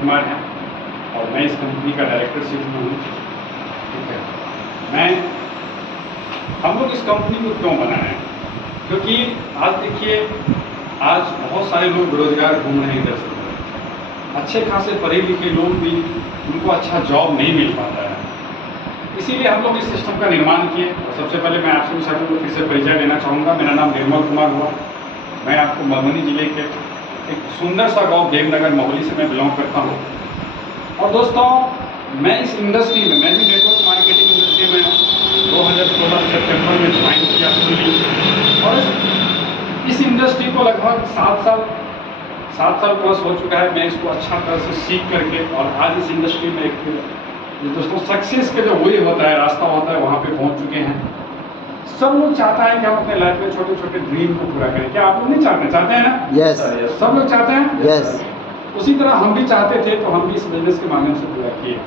कुमार है और मैं इस कंपनी का डायरेक्टरशिप में हूँ। ठीक है, हम लोग इस कंपनी को क्यों बना रहे हैं? क्योंकि आज देखिए, आज बहुत सारे लोग बेरोजगार घूम रहे हैं इधर से उधर। अच्छे खासे पढ़े लिखे लोग भी, उनको अच्छा जॉब नहीं मिल पाता है। इसीलिए हम लोग इस सिस्टम का निर्माण किए। और सबसे पहले मैं आपसे सभी को फिर से परिचय देना चाहूँगा। मेरा नाम निर्मल कुमार हुआ। मैं आपको मधुबनी जिले के एक सुंदर सा गांव देवनगर मोहाली से मैं बिलोंग करता हूँ। और दोस्तों, मैं इस इंडस्ट्री में, मैं भी नेटवर्क मार्केटिंग इंडस्ट्री में 2016 सितंबर में ज्वाइन किया और इस इंडस्ट्री को लगभग 7 साल प्लस हो चुका है। मैं इसको अच्छा तरह से सीख करके और आज इस इंडस्ट्री में एक दोस्तों सक्सेस का जो वे होता है, रास्ता होता है, वहाँ पे पहुँच चुके हैं। सब लोग चाहता है कि हम अपने लाइफ में छोटे छोटे ड्रीम को पूरा करें। क्या आप लोग नहीं चाहते हैं ना? यस। सब लोग चाहते हैं। यस। उसी तरह हम भी चाहते थे, तो हम भी इस बिजनेस के माध्यम से पूरा किए।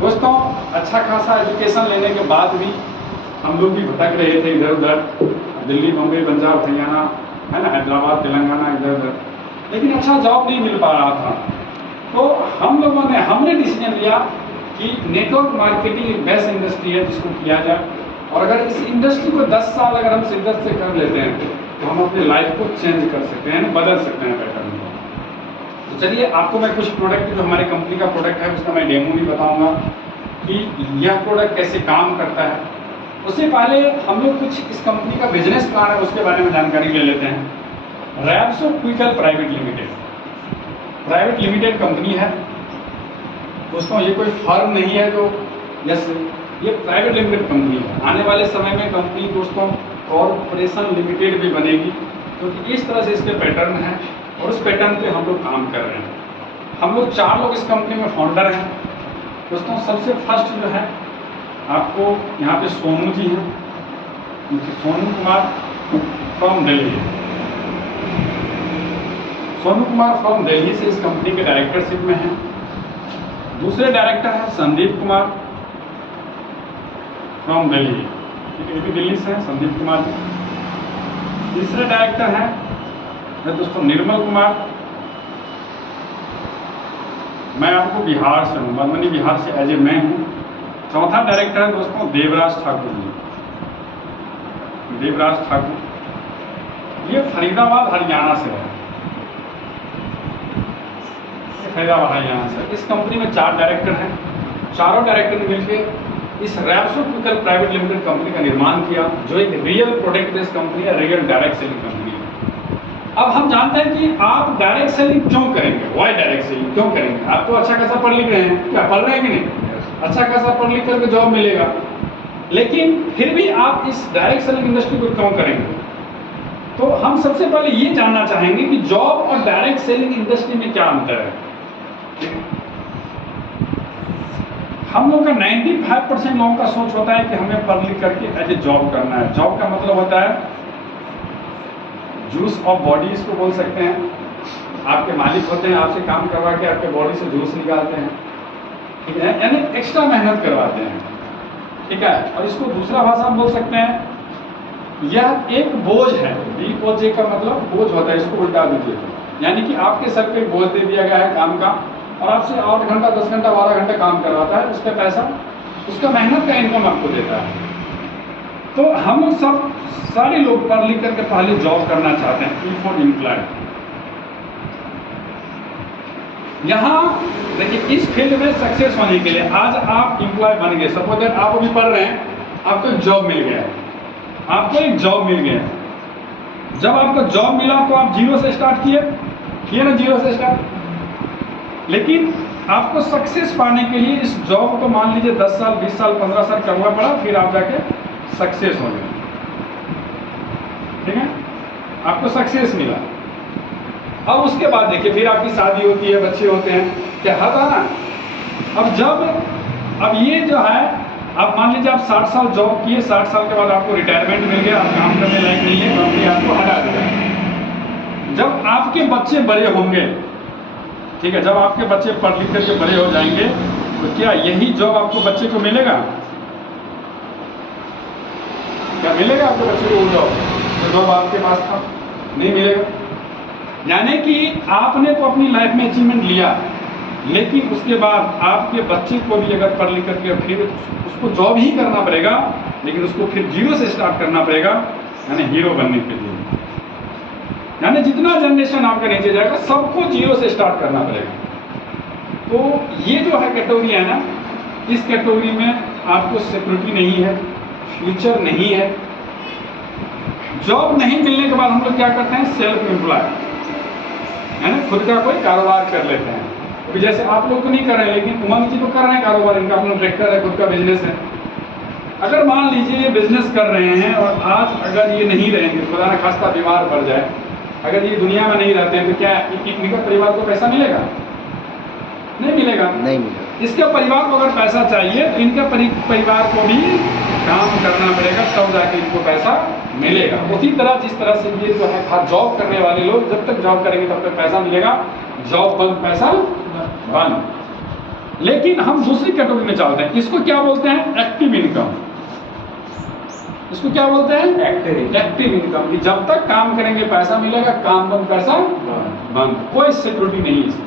दोस्तों, अच्छा खासा एजुकेशन लेने के बाद भी हम लोग भी भटक रहे थे इधर उधर, दिल्ली, बम्बई, पंजाब, हरियाणा, है ना, हैदराबाद, तेलंगाना, इधर उधर, लेकिन अच्छा जॉब नहीं मिल पा रहा था। तो हमने डिसीजन लिया कि नेटवर्क मार्केटिंग एक बेस्ट इंडस्ट्री है जिसको किया जाए। और अगर इस इंडस्ट्री को 10 साल अगर हम शिद्दत से कर लेते हैं तो हम अपने लाइफ को चेंज कर सकते हैं, बदल सकते हैं पैटर्न को। तो चलिए, आपको मैं कुछ प्रोडक्ट जो हमारी कंपनी का प्रोडक्ट है उसका मैं डेमो भी बताऊंगा कि यह प्रोडक्ट कैसे काम करता है। उससे पहले हम लोग कुछ इस कंपनी का बिजनेस प्लान है उसके बारे में जानकारी ले लेते हैं। रैप्सो क्विकल प्राइवेट लिमिटेड कंपनी है। दोस्तों, ये कोई फर्म नहीं है जो ये प्राइवेट लिमिटेड कंपनी है। आने वाले समय में कंपनी दोस्तों कॉर्पोरेशन लिमिटेड भी बनेगी, क्योंकि इस तरह से इसके पैटर्न है और उस पैटर्न पे हम लोग काम कर रहे हैं। हम लोग 4 लोग इस कंपनी में फाउंडर हैं। दोस्तों, सबसे फर्स्ट जो है आपको यहाँ पे सोनू जी हैं, सोनू कुमार फ्रॉम दिल्ली। सोनू कुमार फ्रॉम दिल्ली से इस कंपनी के डायरेक्टरशिप में हैं। दूसरे डायरेक्टर हैं संदीप कुमार फ्रॉम दिल्ली, ये भी दिल्ली से हैं, संदीप कुमार जी। तीसरे डायरेक्टर हैं दोस्तों निर्मल कुमार, मैं आपको बिहार से हूँ, मधुबनी बिहार से एज ए मैं हूँ। चौथा डायरेक्टर है दोस्तों देवराज ठाकुर जी, देवराज ठाकुर, ये फरीदाबाद हरियाणा से है, फरीदाबाद हरियाणा से। इस कंपनी में 4 डायरेक्टर हैं। चारों डायरेक्टर ने मिलकर इस रैप्सो क्विकल प्राइवेट लिमिटेड कंपनी का निर्माण किया, जो एक रियल प्रोडक्ट बेस्ड कंपनी है, रियल डायरेक्ट सेलिंग कंपनी है। अब हम जानते हैं कि आप डायरेक्ट सेलिंग क्यों करेंगे, वाई डायरेक्ट सेलिंग क्यों करेंगे? आप तो अच्छा खासा पढ़ लिख रहे हैं, क्या पढ़ रहे हैं कि नहीं? अच्छा खासा पढ़ लिख करके जॉब मिलेगा, लेकिन फिर भी आप इस डायरेक्ट सेलिंग इंडस्ट्री को क्यों करेंगे? तो हम सबसे पहले ये जानना चाहेंगे कि जॉब और डायरेक्ट सेलिंग इंडस्ट्री में क्या अंतर है। हम लोग का 95% लोगों का सोच होता है कि हमें पढ़ लिख करके एज ए जॉब करना है। जॉब का मतलब होता है जूस ऑफ बॉडी, इसको बोल सकते हैं। आपके मालिक होते हैं, आपसे काम करवा के आपके बॉडी से जूस निकालते हैं, ठीक है, यानी एक्स्ट्रा मेहनत करवाते हैं, ठीक है। और इसको दूसरा भाषा में बोल सकते हैं, यह एक बोझ है। BOJ का मतलब बोझ होता है, इसको उल्टा दीजिए, यानी कि आपके सर पे बोझ दे दिया गया है काम का, और आपसे 8 घंटा 10 घंटा 12 घंटा काम करवाता है, उसका पैसा, उसका मेहनत का इनकम आपको देता है। तो हम लोग सब सारे लोग पढ़ लिख करके पहले जॉब करना चाहते हैं, E फॉर एम्प्लॉय। यहाँ देखिए, इस फील्ड में सक्सेस होने के लिए आज आप एम्प्लॉय बन गए, सपोज दैट आप अभी पढ़ रहे हैं, आपको एक जॉब मिल गया, आपको एक जॉब मिल गया। जब आपको जॉब मिला तो आप 0 से स्टार्ट किए ना, 0 से स्टार्ट। लेकिन आपको सक्सेस पाने के लिए इस जॉब को मान लीजिए 10 साल 20 साल 15 साल करना पड़ा, फिर आप जाके सक्सेस हो गए, ठीक है, आपको सक्सेस मिला। अब उसके बाद देखिए, फिर आपकी शादी होती है, बच्चे होते हैं, क्या हद है ना। अब ये जो है, आप मान लीजिए आप 60 साल जॉब किए, 60 साल के बाद आपको रिटायरमेंट मिल गया, आप काम करने लायक नहीं है, कंपनी आपको हटा देगा। जब आपके बच्चे बड़े होंगे, ठीक है, जब आपके बच्चे पढ़ लिख करके बड़े हो जाएंगे, तो क्या यही जॉब आपको बच्चे को मिलेगा? क्या मिलेगा आपके बच्चे को वो जॉब आपके पास था? नहीं मिलेगा। यानी कि आपने तो अपनी लाइफ में अचीवमेंट लिया, लेकिन उसके बाद आपके बच्चे को भी अगर पढ़ लिख करके फिर उसको जॉब ही करना पड़ेगा, लेकिन उसको फिर जीरो से स्टार्ट करना पड़ेगा, यानी हीरो बनने के लिए। यानी जितना जनरेशन आपका नीचे जाएगा सबको जीरो से स्टार्ट करना पड़ेगा। तो ये जो है कैटेगरी है ना, इस कैटेगरी में आपको सिक्योरिटी नहीं है, फ्यूचर नहीं है। जॉब नहीं मिलने के बाद हम लोग क्या करते हैं, सेल्फ एम्प्लॉय, है ना, खुद का कोई कारोबार कर लेते हैं। अभी जैसे आप लोग तो नहीं कर रहे हैं, लेकिन उमंग जी तो कर रहे हैं कारोबार, इनका अपना ट्रैक्टर है, खुद का बिजनेस है। अगर मान लीजिए ये बिजनेस कर रहे हैं और आज अगर ये नहीं रहेंगे, खुदा न खास्ता बीमार पड़ जाए, अगर ये दुनिया में नहीं रहते हैं तो क्या इनका परिवार को पैसा मिलेगा? नहीं मिलेगा। नहीं मिलेगा। इसके परिवार को अगर पैसा चाहिए तो इनके परिवार को भी काम करना पड़ेगा, तब जाके इनको पैसा मिलेगा। उसी तरह जिस तरह से ये जो है जॉब करने वाले लोग जब तक जॉब करेंगे तब तक पैसा मिलेगा, जॉब बंद पैसा बंद। लेकिन हम दूसरी कैटेगरी में चलते हैं, इसको क्या बोलते हैं, एक्टिव इनकम। इसको क्या बोलते हैं, एक्टिव इनकम। कि जब तक काम करेंगे पैसा मिलेगा, काम बंद पैसा बंद, कोई सिक्योरिटी नहीं है इसमें।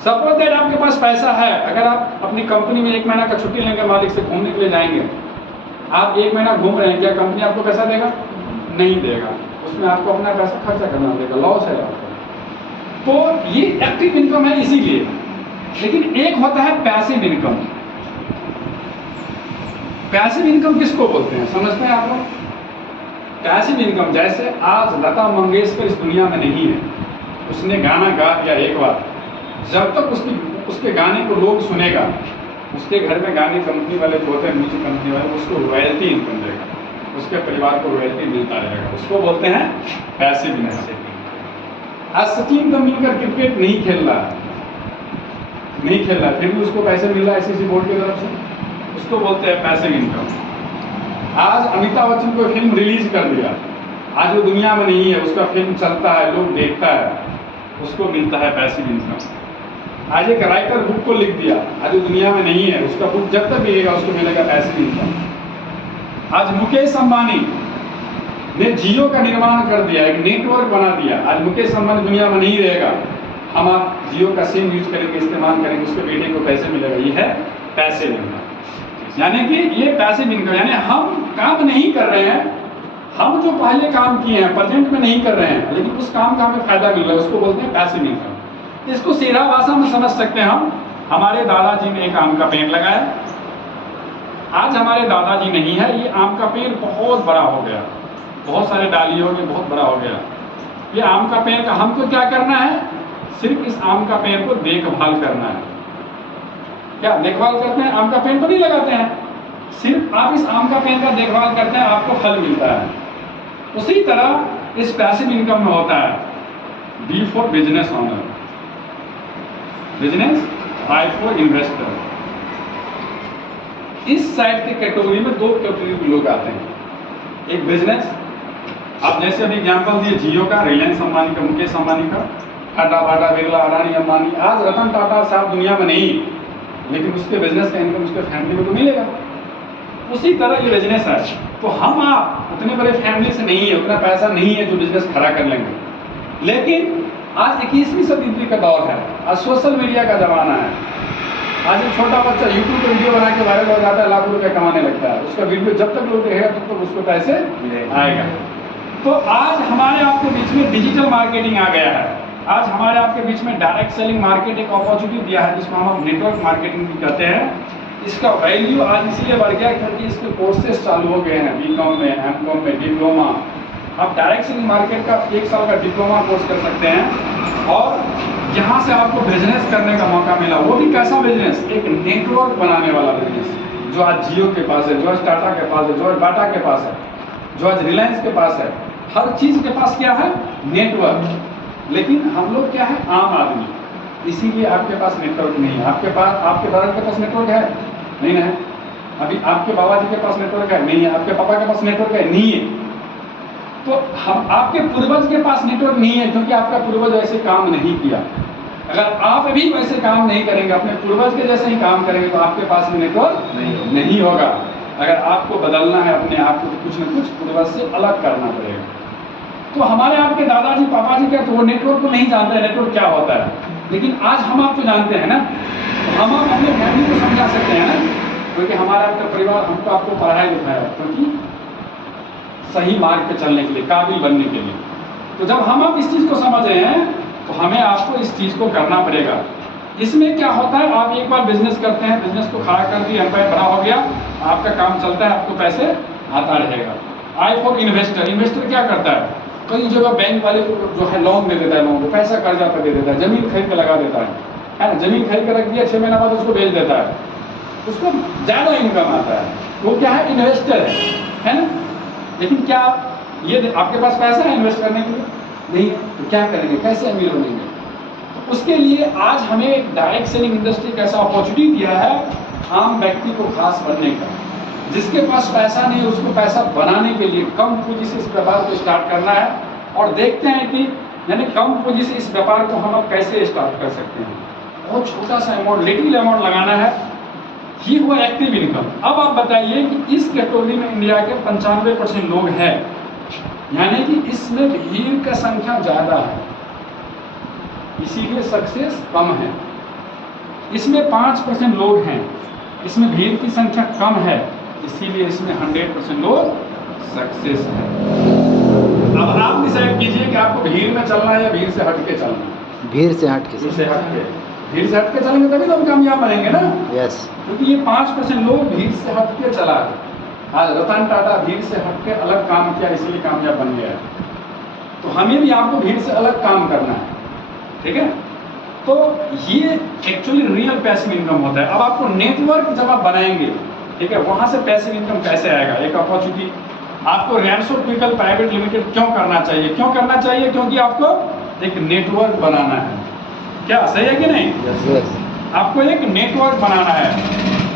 सपोज दैट आपके पास पैसा है, अगर आप अपनी कंपनी में 1 महीना का छुट्टी लेंगे, मालिक से घूमने के लिए जाएंगे, आप 1 महीना घूम रहे हैं, क्या कंपनी आपको पैसा देगा? नहीं देगा। उसमें आपको अपना पैसा खर्चा करना पड़ेगा, लॉस है आपका। तो ये एक्टिव इनकम है इसीलिए। लेकिन एक होता है पैसिव इनकम। पैसिव इनकम किसको बोलते हैं, समझते हैं आप लोग? पैसिव इनकम, जैसे आज लता मंगेशकर इस दुनिया में नहीं है, उसने गाना गा दिया एक बार, जब तक उसके गाने को लोग सुनेगा, उसके घर में गाने कंपनी वाले जो होते हैं, म्यूजिक कंपनी वाले, उसको रॉयल्टी इनकम देगा, उसके परिवार को रॉयल्टी मिलता रहेगा। उसको बोलते हैं पैसिव इनकम। आज सचिन तेंदुलकर क्रिकेट नहीं खेल रहा है, फिर भी उसको पैसे मिल रहा है ICC बोर्ड की तरफ से, उसको बोलते हैं पैसिव इनकम। आज अमिताभ बच्चन को फिल्म रिलीज कर दिया, आज वो दुनिया में नहीं है, उसका फिल्म चलता है, लोग देखता है, उसको मिलता है पैसिव इनकम। आज एक राइटर बुक को लिख दिया, आज वो दुनिया में नहीं है, उसका बुक जब तक मिलेगा उसको मिलेगा पैसिव इनकम। आज मुकेश अंबानी ने जियो का निर्माण कर दिया, एक नेटवर्क बना दिया, आज मुकेश अंबानी दुनिया में नहीं रहेगा, हम आप जियो का सिम यूज करेंगे, इस्तेमाल करेंगे, उसके बेटे को पैसे मिलेगा। ये है पैसिव इनकम। यानी कि ये पैसिव इनकम, यानी हम काम नहीं कर रहे हैं, हम जो पहले काम किए हैं प्रेजेंट में नहीं कर रहे हैं, लेकिन उस काम का हमें फायदा मिल रहा है, उसको बोलते हैं पैसिव इनकम। इसको सीधा भाषा में समझ सकते हैं हम। हमारे दादाजी ने एक आम का पेड़ लगाया, आज हमारे दादाजी नहीं है, ये आम का पेड़ बहुत बड़ा हो गया, बहुत सारे डाली हो गए, बहुत बड़ा हो गया। ये आम का पेड़ का हमको क्या करना है, सिर्फ इस आम का पेड़ को देखभाल करना है। क्या देखभाल करते हैं, आम का पेड़ तो नहीं लगाते हैं, सिर्फ आप इस आम का पेड़ का देखभाल करते हैं, आपको फल मिलता है। उसी तरह इस पैसिव इनकम में होता है B for business owner, business, I for investor. इस साइड के कैटेगरी में 2 कैटेगरी के लोग आते हैं। एक बिजनेस, आप जैसे अभी एग्जाम्पल दिए जियो का, रिलायंस अंबानी का, मुकेश अंबानी का, टाटा बाटा बिरला, अडानी अंबानी। आज रतन टाटा साहब दुनिया में नहीं, लेकिन उसके बिजनेस का इनकम उसके फैमिली को तो मिलेगा। उसी तरह ये बिजनेस है। तो हम आप उतने बड़े फैमिली से नहीं है, उतना पैसा नहीं है जो बिजनेस खड़ा कर लेंगे। लेकिन आज 21वीं सदी का दौर है, आज सोशल मीडिया का जमाना है। आज एक छोटा बच्चा यूट्यूब पर वीडियो बना के वायरल हो जाता है, लाखों रुपए कमाने लगता है। उसका वीडियो जब तक लोग देखेगा तब तक उसको पैसे आएगा। तो आज हमारे आपके बीच में डिजिटल मार्केटिंग आ गया है। आज हमारे आपके बीच में डायरेक्ट सेलिंग मार्केट एक अपॉर्चुनिटी दिया है, जिसको हम नेटवर्क मार्केटिंग भी कहते हैं। इसका वैल्यू आज इसलिए बढ़ गया क्योंकि इसके कोर्सेज चालू हो गए हैं, BCom में, MCom में, डिप्लोमा। आप डायरेक्ट सेलिंग मार्केट का 1 साल का डिप्लोमा कोर्स कर सकते हैं और यहाँ से आपको बिजनेस करने का मौका मिला। वो भी कैसा बिजनेस, एक नेटवर्क बनाने वाला बिजनेस, जो आज जियो के पास है, जो आज टाटा के पास है, जो आज बाटा के पास है, जो आज रिलायंस के पास है। हर चीज़ के पास क्या है, नेटवर्क। लेकिन हम लोग क्या है, आम आदमी, इसीलिए आपके पास नेटवर्क नहीं है। आपके दादा के पास नेटवर्क है, नहीं है। अभी आपके बाबा जी के पास नेटवर्क है, नहीं है। आपके पापा के पास नेटवर्क है, नहीं है। तो हम आपके पूर्वज के पास नेटवर्क नहीं है, क्योंकि आपका पूर्वज ऐसे काम नहीं किया। अगर आप भी वैसे काम नहीं करेंगे, अपने पूर्वज के जैसे ही काम करेंगे, तो आपके पास में नेटवर्क नहीं होगा। अगर आपको बदलना है अपने आप को, तो कुछ न कुछ पूर्वज से अलग करना पड़ेगा। तो हमारे आपके दादाजी पापा जी क्या, तो वो नेटवर्क को नहीं जानते नेटवर्क क्या होता है। लेकिन आज हम आप तो जानते हैं ना, तो हम आप अपने फैमिली को समझा सकते हैं ना, क्योंकि हमारा आपका परिवार हमको आपको पढ़ाया लिखाया, क्योंकि सही मार्ग पे चलने के लिए, काबिल बनने के लिए। तो जब हम आप इस चीज़ को समझ रहे हैं तो हमें आपको इस चीज़ को करना पड़ेगा। इसमें क्या होता है, आप एक बार बिजनेस करते हैं, बिजनेस को खड़ा कर दिया, एम्पायर बड़ा हो गया, आपका काम चलता है, आपको पैसे आता रहेगा। आई फॉर इन्वेस्टर, इन्वेस्टर क्या करता है, कई जगह बैंक वाले जो है लोन दे देता है, लोगों को पैसा कर्जा पर दे देता है, जमीन खरीद के लगा देता है ना, जमीन खरीद के रख दिया, 6 महीना बाद उसको बेच देता है, उसको ज़्यादा इनकम आता है, वो क्या है, इन्वेस्टर है ना। लेकिन क्या ये आपके पास पैसा है इन्वेस्ट करने के लिए? नहीं है, तो क्या करेंगे, कैसे अमीर बनेंगे? तो उसके लिए आज हमें एक डायरेक्ट सेलिंग इंडस्ट्री का ऐसा अपॉर्चुनिटी दिया है आम व्यक्ति को खास बनने का। जिसके पास पैसा नहीं है उसको पैसा बनाने के लिए कम पूंजी से इस व्यापार को स्टार्ट करना है, और देखते हैं कि यानी कम पूंजी से इस व्यापार को हम अब कैसे स्टार्ट कर सकते हैं। बहुत छोटा सा अमाउंट, लिटिल अमाउंट लगाना है, ये हुआ एक्टिव इनकम। अब आप बताइए कि इस कैटेगरी में इंडिया के 95% लोग हैं, यानी कि इसमें भीड़ का संख्या ज़्यादा है, इसीलिए सक्सेस कम है। इसमें 5% लोग हैं, इसमें भीड़ की संख्या कम है, इसीलिए इसमें 100% लोग सक्सेस है। अब आप डिसाइड कीजिए कि आपको भीड़ में चलना है या भीड़ से हट के चलना है। भीड़ से हट के, भीड़ से हट के, भीड़ से हट के चलेंगे तभी तो हम कामयाब बनेंगे ना। यस, क्योंकि ये 5% लोग भीड़ से हट के चला है। आज रतन टाटा भीड़ से हट के अलग काम किया, इसलिए कामयाब बन गया है। तो हमें भी आपको भीड़ से अलग काम करना है, ठीक है। तो ये एक्चुअली रियल पैसिव इनकम होता है। अब आपको नेटवर्क जब आप बनाएंगे, ठीक है, वहां से पैसिव इनकम कैसे आएगा, एक अपॉर्चुनिटी। आपको रैंसो ट्विकल प्राइवेट लिमिटेड क्यों करना चाहिए, क्यों करना चाहिए, क्योंकि आपको एक नेटवर्क बनाना है। क्या सही है कि नहीं? यस, आपको एक नेटवर्क बनाना है,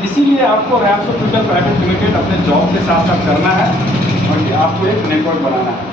इसीलिए आपको रैंसो ट्विकल प्राइवेट लिमिटेड अपने जॉब के साथ साथ करना है, और आपको एक नेटवर्क बनाना है।